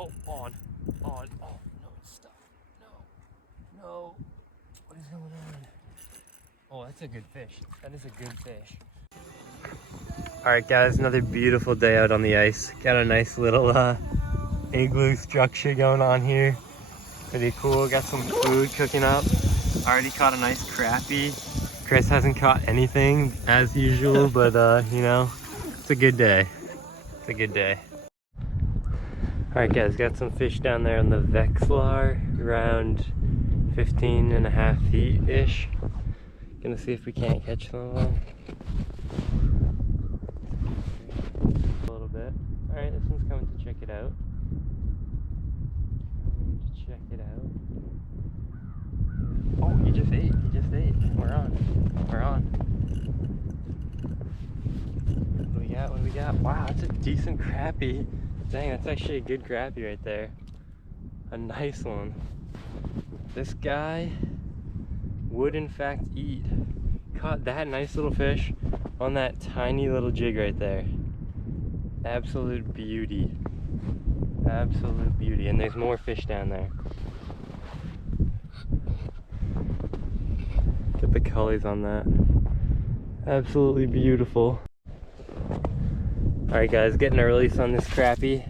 Oh, on. Oh, no, it's stuck. No. What is going on? Oh, that's a good fish. That is a good fish. Alright guys, another beautiful day out on the ice. Got a nice little igloo structure going on here. Pretty cool. Got some food cooking up. Already caught a nice crappie. Chris hasn't caught anything as usual, but you know, it's a good day. It's a good day. Alright guys, got some fish down there on the Vexlar, around 15.5 feet-ish. Gonna see if we can't catch them all. A little bit. Alright, this one's coming to check it out. Oh, he just ate. We're on. What do we got? Wow, that's a decent crappie. Dang, that's actually a good crappie right there. A nice one. This guy would in fact eat. Caught that nice little fish on that tiny little jig right there. Absolute beauty. Absolute beauty. And there's more fish down there. Get the colors on that. Absolutely beautiful. Alright guys, getting a release on this crappie.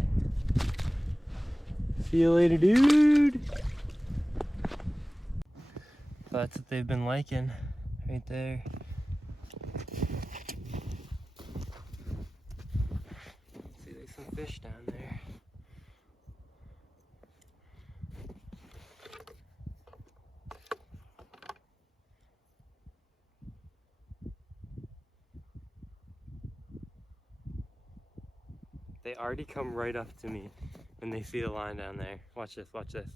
See you later, dude. That's what they've been liking right there. See, there's some fish down there. They already come right up to me when they see the line down there. Watch this, watch this.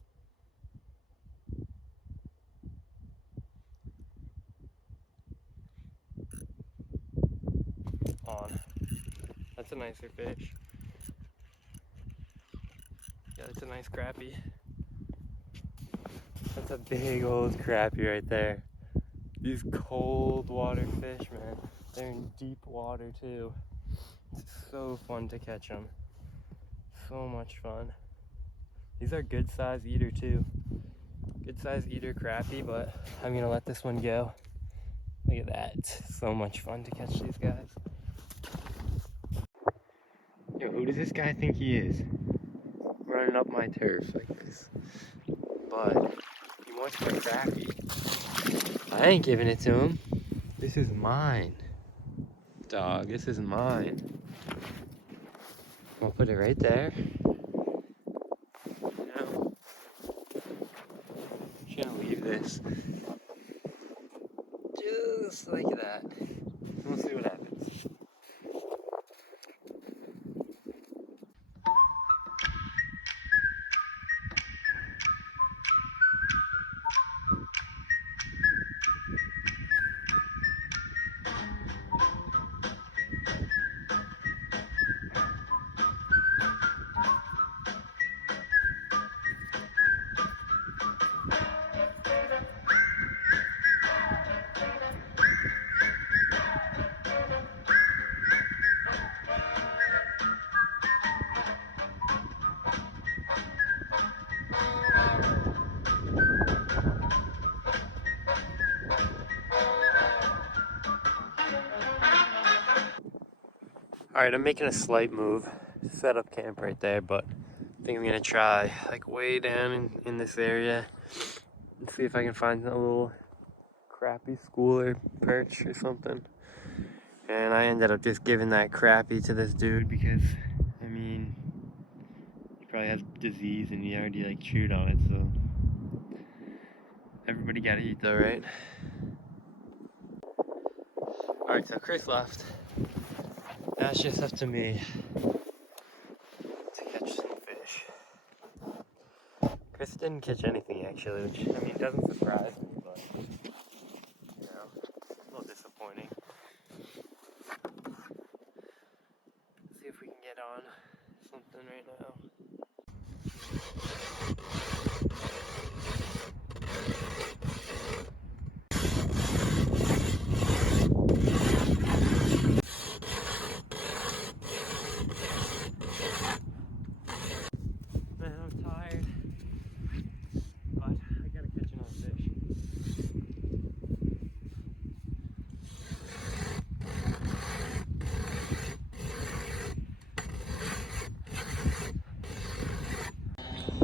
On. That's a nicer fish. Yeah, that's a nice crappie. That's a big old crappie right there. These cold water fish, man. They're in deep water too. It's so fun to catch them. So much fun. These are good size eater too. Good size eater crappie, but I'm gonna let this one go. Look at that. So much fun to catch these guys. Yo, who does this guy think he is? Running up my turf like this. But he wants my crappie. I ain't giving it to him. This is mine. Dog, this is mine. I'll put it right there. You know, I'm just gonna leave this just like that. We'll see what happens. Alright, I'm making a slight move. Set up camp right there, but I think I'm gonna try like way down in this area and see if I can find a little crappie schooler perch or something. And I ended up just giving that crappie to this dude because, I mean, he probably has disease and he already like chewed on it, so everybody gotta eat though, right? Alright, so Chris left. Now it's just up to me to catch some fish. Chris didn't catch anything actually, which, I mean, doesn't surprise me, but, you know, a little disappointing. Let's see if we can get on something right now.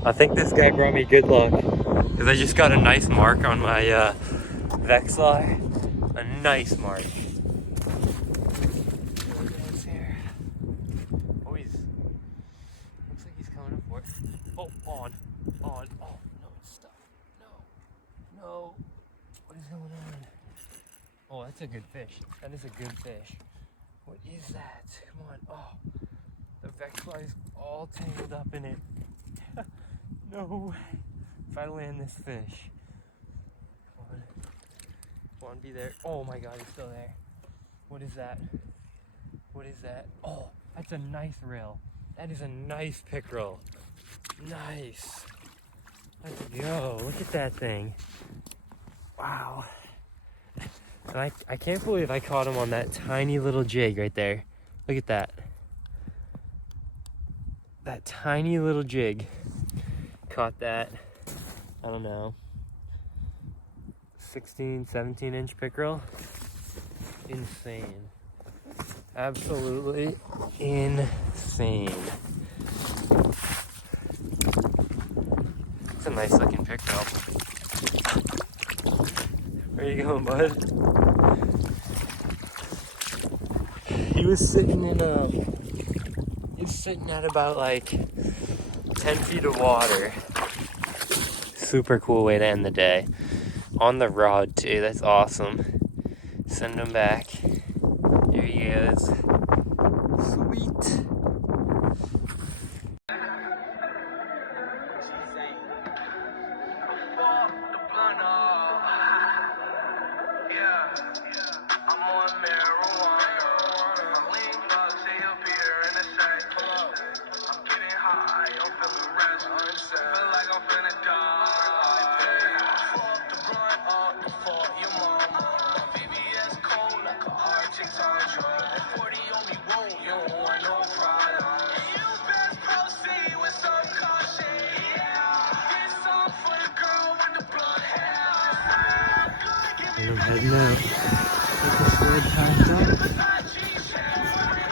I think this guy brought me good luck because I just got a nice mark on my Vexfly. A nice mark. Here. Oh, looks like he's coming up for it. Oh, on. Oh, no, it's stuck. No. What is going on? Oh, that's a good fish. That is a good fish. What is that? Come on. Oh, the Vexfly is all tangled up in it. No way. If I land this fish. Come on, be there. Oh my God, he's still there. What is that? What is that? Oh, that's a nice reel. That is a nice pickerel. Nice. Let's go. Look at that thing. Wow. And I can't believe I caught him on that tiny little jig right there. Look at that. That tiny little jig. Caught that, I don't know, 16, 17 inch pickerel. Insane. Absolutely insane. It's a nice looking pickerel. Where are you going, bud? He was sitting he's sitting at about like 10 feet of water. Super cool way to end the day. On the rod too, that's awesome. Send him back. There he is. Sweet. I'm heading out. Get the sled packed up.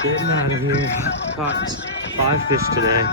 Getting out of here. Caught 5 fish today.